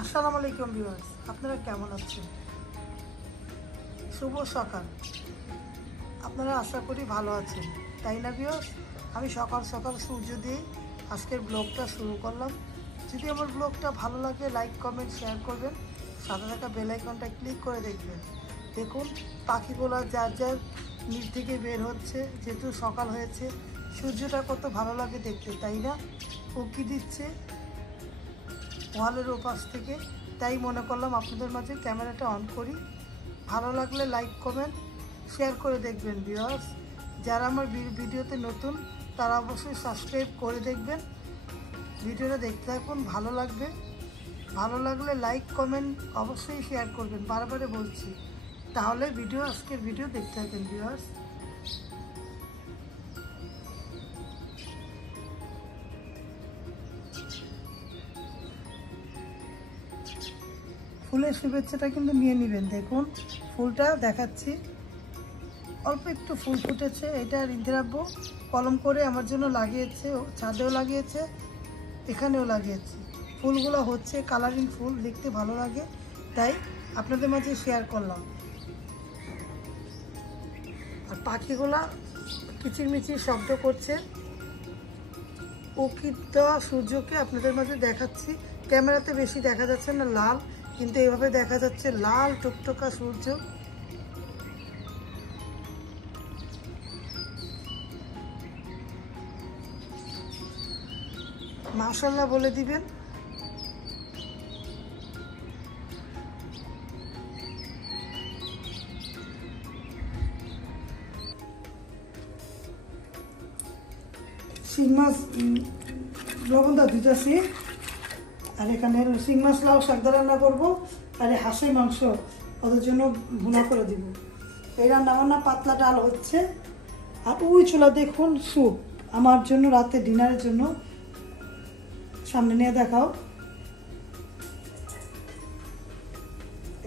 আসসালামু আলাইকুম ভিউয়ার্স, আপনারা কেমন আছেন? শুভ সকাল। আপনারা আশা করি ভালো আছেন, তাই না ভিউয়ার্স? আমি সকাল সকাল সূর্য দিয়ে আজকের ব্লগটা শুরু করলাম। যদি আমার ব্লগটা ভালো লাগে লাইক কমেন্ট শেয়ার করবেন, সাথে থাকা বেল আইকনটা ক্লিক করে দেখবেন। দেখুন পাখিগুলো যার যার নিচ থেকে বের হচ্ছে, যেহেতু সকাল হয়েছে। সূর্যটা কত ভালো লাগে দেখতে, তাই না? উঁকি দিচ্ছে ওয়ালের ওপাশ থেকে, তাই মনে করলাম আপনাদের মাঝে ক্যামেরাটা অন করি। ভালো লাগলে লাইক কমেন্ট শেয়ার করে দেখবেন ভিউয়ার্স। যারা আমার ভিডিওতে নতুন তারা অবশ্যই সাবস্ক্রাইব করে দেখবেন। ভিডিওটা দেখতে থাকুন, ভালো লাগবে। ভালো লাগলে লাইক কমেন্ট অবশ্যই শেয়ার করবেন, বারবারে বলছি। তাহলে আজকের ভিডিও দেখতে থাকেন ভিউয়ার্স। ফুলের শুভেচ্ছাটা কিন্তু নিয়ে নেবেন। দেখুন ফুলটা দেখাচ্ছি, অল্প একটু ফুল ফুটেছে। এটা রিন্দ্রাব্য কলম করে আমার জন্য লাগিয়েছে, ছাদেও লাগিয়েছে, এখানেও লাগিয়েছে। ফুলগুলো হচ্ছে কালারিং ফুল, দেখতে ভালো লাগে, তাই আপনাদের মাঝে শেয়ার করলাম। আর পাখিগুলা কিচিরমিচির শব্দ করছে। প্রকৃত সূর্যকে আপনাদের মাঝে দেখাচ্ছি। ক্যামেরাতে বেশি দেখা যাচ্ছে না লাল, কিন্তু এইভাবে দেখা যাচ্ছে লাল টুকটুকা সূর্য। মাশাআল্লাহ বলে দিবেন। শিং মাছ লবণ দা দিতেছি, আর এখানে শিং মাছ লাউ শাক রান্না করবো, আর এই হাঁসের মাংস ওদের জন্য ভুনা করে দিব। এই রান্না বান্না পাতলা ডাল হচ্ছে। আর ওই চুলা দেখুন স্যুপ আমার জন্য রাতে ডিনারের জন্য, সামনে নিয়ে দেখাও।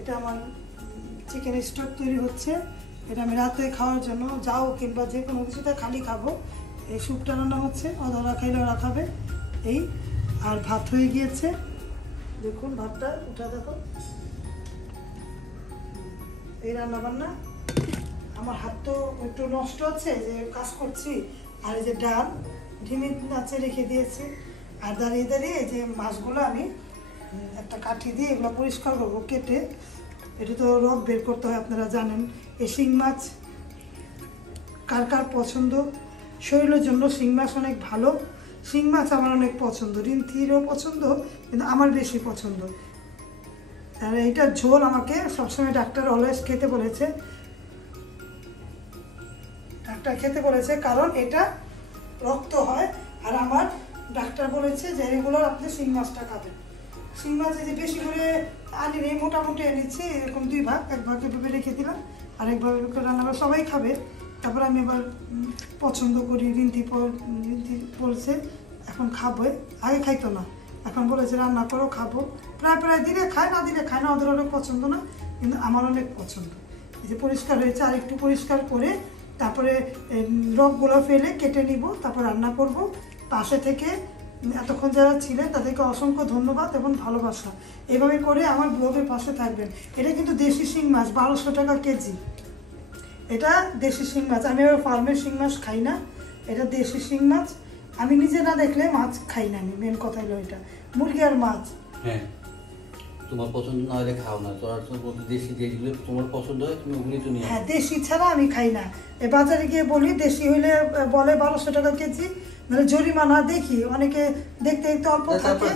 এটা আমার চিকেন স্টক তৈরি হচ্ছে, এটা আমি রাতে খাওয়ার জন্য যাও কিংবা যে কোনো কিছুতে খালি খাবো। এই স্যুপটা রান্না হচ্ছে, ওরা খাইলে ওরা খাবে এই। আর ভাত হয়ে গিয়েছে, দেখুন ভাতটা উঠা দেখো। এই রান্না বান্না। আমার হাত তো একটু নষ্ট আছে, যে কাজ করছি। আর এই যে ডাল ঢিমি নাচে রেখে দিয়েছি। আর দাঁড়িয়ে দাঁড়িয়ে যে মাছগুলো আমি একটা কাঠি দিয়ে এগুলো পরিষ্কার করবো কেটে। এটা তো রক বের করতে হয়, আপনারা জানেন। এই শিং মাছ কার কার পছন্দ, শরীরের জন্য শিং মাছ অনেক ভালো। শিং মাছ আমার অনেক পছন্দ, রিন্থিরও পছন্দ, কিন্তু আমার বেশি পছন্দ। আর এইটার ঝোল আমাকে সবসময় ডাক্তার অলওয়েজ খেতে বলেছে। ডাক্তার খেতে বলেছে কারণ এটা রক্ত হয়। আর আমার ডাক্তার বলেছে যে রেগুলার আপনি শিং মাছটা খাবেন। শিং মাছ যে বেশি করে আনি নেই, মোটামুটি এনেছি এরকম 2 ভাগ, 1 ভাগ এভাবে রেখে দিলাম, আর 1 ভাগ রান্না করে সবাই খাবে। তারপর আমি এবার পছন্দ করি। রিন্থি বলছে এখন খাবো, আগে খাইতো না, এখন বলেছে রান্না করো খাবো। প্রায় দিলে খায়, না দিলে খায় না, ওদের অনেক পছন্দ না, কিন্তু আমার অনেক পছন্দ। এই যে পরিষ্কার হয়েছে, আর একটু পরিষ্কার করে তারপরে রগগুলো ফেলে কেটে নিব, তারপর রান্না করব। পাশে থেকে এতক্ষণ যারা ছিলেন তাদেরকে অসংখ্য ধন্যবাদ এবং ভালোবাসা। এভাবে করে আমার ব্লগের পাশে থাকবেন। এটা কিন্তু দেশি শিং মাছ, 1200 টাকা কেজি। এটা দেশি শিং মাছ, আমি আবার ফার্মের শিং মাছ খাই না, এটা দেশি শিং মাছ। আমি নিজে না দেখলে মাছ খাই না। আমি মেন কথা হলো এটা, মুরগি আর মাছ। হ্যাঁ, তোমার পছন্দ না হলে খাও না। তোরা তো বলতে দেশি যেগুলো তোমার পছন্দ হয় তুমি ওগুলি তো নিয়ে। হ্যাঁ, দেশি ছাড়া আমি খাই না। এই বাজারে গিয়ে বলি দেশি হইলে বলে 1200 টাকা কেজি, মানে জরিমানা। দেখি অনেকে দেখতে দেখতে অল্প থাকে,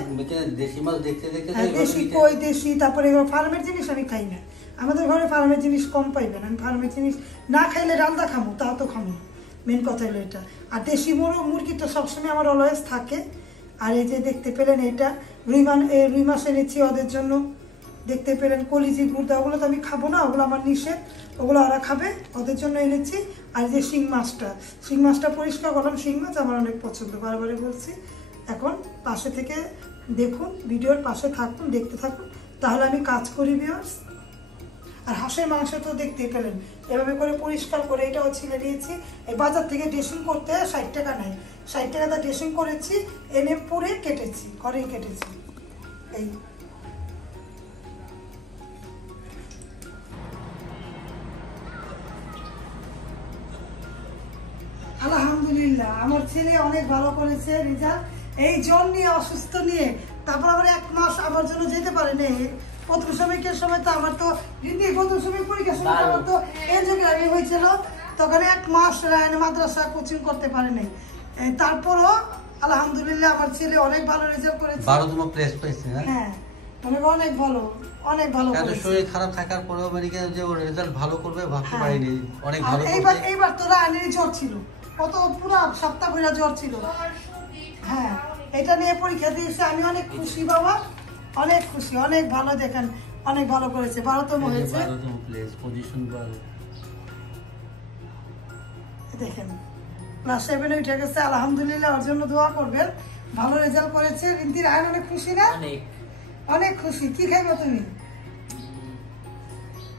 দেশি মাছ দেখতে দেখতে দেশি কই দেশি। তারপরে এগুলো ফার্মের জিনিস আমি খাই না। আমাদের ঘরে ফার্মের জিনিস কম পাইবেন। আমি ফার্মের জিনিস না খাইলে রান্না খামো, তাও তো খামো। মেন কথা হলো এটা। আর দেশি মুরগি তো সবসময় আমার অলওয়েজ থাকে। আর এই যে দেখতে পেলেন এটা রুই মাছ এনেছি ওদের জন্য। দেখতে পেলেন কলিজি গুড়দা, ওগুলো তো আমি খাবো না, ওগুলো আমার নিষেধ, ওগুলো ওরা খাবে, ওদের জন্য এনেছি। আর যে শিং মাছটা পরিষ্কার করলাম। শিং মাছ আমার অনেক পছন্দ, বারবারে বলছি। এখন পাশে থেকে দেখুন, ভিডিওর পাশে থাকুন, দেখতে থাকুন, তাহলে আমি কাজ করি ভিউয়ার্স। আর হাঁসের মাংস তো দেখতেই পেলেন, এভাবে করে পরিষ্কার করে এটাও ছিলে নিয়েছি। এই বাজার থেকে ড্রেসিং করতে 60 টাকা নেয়, 60 টাকাটা ড্রেসিং করেছি, এনে পুড়ে কেটেছি, ঘরেই কেটেছি। এই আলহামদুলিল্লাহ আমার ছেলে অনেক ভালো করেছে রেজাল্ট। এই জ্বর নিয়ে অসুস্থ নিয়ে তারপর আবার 1 মাস আমার জন্য যেতে পারেনি। প্রথম শ্রমিকের সময় তো আমার তো প্রথম শ্রমিক পরীক্ষার সময় আমার তো এনজিওগ্রাফি হয়েছিল, তখন 1 মাস মাদ্রাসা কোচিং করতে পারেনি। তারপরও আলহামদুলিল্লাহ আমার ছেলে অনেক ভালো রেজাল্ট করেছে। 12তম প্লেস পেয়েছে না? হ্যাঁ অনেক ভালো এত শরীর খারাপ থাকার পরেও মেডিকেল যে ওর রেজাল্ট ভালো করবে ভাবতে পারিনি। অনেক ভালো করবে। এইবার তো রানীর জ্বর ছিল, কত পুরো সপ্তাহ ভরা জ্বর ছিল। হ্যাঁ এটা নিয়ে পরীক্ষা দিয়েছে, আমি অনেক খুশি বাবা, অনেক খুশি, অনেক ভালো। দেখেন অনেক ভালো করেছে, 12তম হয়েছে। 12তম প্লেস, পজিশন 12। দেখেন ক্লাস 7 উঠে গেছে, আলহামদুলিল্লাহ ওর জন্য দোয়া করবেন। ভালো রেজাল্ট করেছে। রিন্তির আয়ন অনেক খুশি না? অনেক খুশি। কি খাইবা তুমি?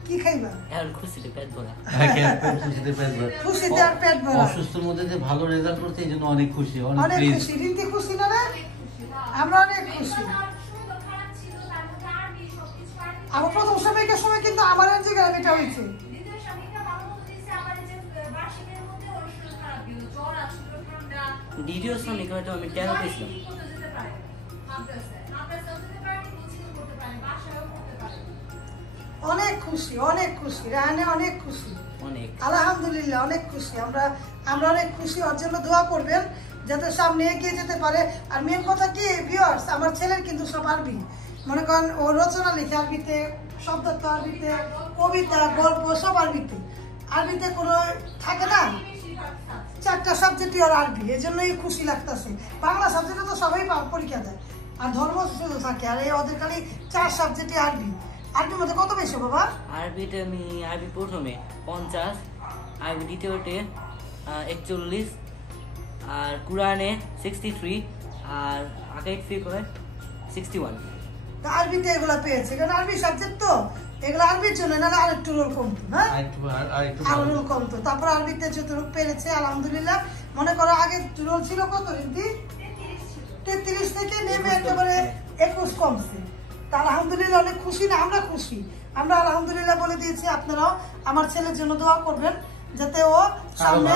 কি খাইবা? খুশিতে পেট ভরা। খুশিতে আর পেট ভরা। অসুস্থর মধ্যে যে ভালো রেজাল্ট করছে এই জন্য অনেক খুশি, অনেক খুশি। রিন্তি খুশি না রে? আমরা অনেক খুশি। আমার প্রথম সময়কার সময় কিন্তু আমার এনজিওগ্রাফিটা হয়েছে। দ্বিতীয় শ্রেণী হয়তো আমি 13 পেয়েছিলাম। অনেক খুশি, অনেক খুশি। রায়হানে অনেক খুশি, অনেক আলহামদুলিল্লাহ অনেক খুশি। আমরা অনেক খুশি। ওর জন্য দোয়া করবেন যাতে সামনে এগিয়ে যেতে পারে। আর মেন কথা কি ভিউয়ার্স, আমার ছেলের কিন্তু সব আরবি, মনে করেন ও রচনা লিখে আরবিতে, শব্দার্থ আরবিতে, কবিতা গল্প সব আরবিতে। আরবিতে কোনো থাকে না, 4টা সাবজেক্টই ওর আরবি, এই জন্যই খুশি লাগতেছে। বাংলা সাবজেক্টে তো সবাই পরীক্ষা দেয়, আর ধর্ম শুধু থাকে, আর এই ওদের খালি 4 সাবজেক্টই আরবি। আরবির মধ্যে কত বেশি বাবা? আরবিতে আমি আরবি প্রথমে 50, আরবি দ্বিতীয়তে 41, আর কুরআনে 63, আর আকাইদ ফিকহ 61। আরবিতে এগুলা পেয়েছে, কারণ আরবি সাবজেক্ট তো এগুলো আরবির জন্য না, আরেকটু রোল কমতো, হ্যাঁ আরো রোল কমতো। তারপর আরবিতে যতটুকু পেরেছে আলহামদুলিল্লাহ। মনে করো আগে রোল ছিল কত রিন্তি? 33 থেকে নেমে একেবারে 21 কমছে। তা আলহামদুলিল্লাহ অনেক খুশি না? আমরা খুশি। আমরা আলহামদুলিল্লাহ বলে দিয়েছি। আপনারাও আমার ছেলের জন্য দোয়া করবেন যাতে ও সামনে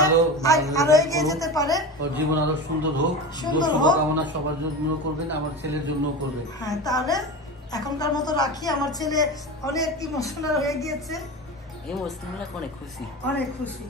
আরো এগিয়ে যেতে পারে, ওর জীবন আরো সুন্দর হোক। শুভকামনা সবার জন্য করবেন, আমার ছেলের জন্য করবেন। হ্যাঁ তাহলে এখনকার মতো রাখি। আমার ছেলে অনেক ইমোশনাল হয়ে গিয়েছে, ইমোশনাল, অনেক খুশি, অনেক খুশি।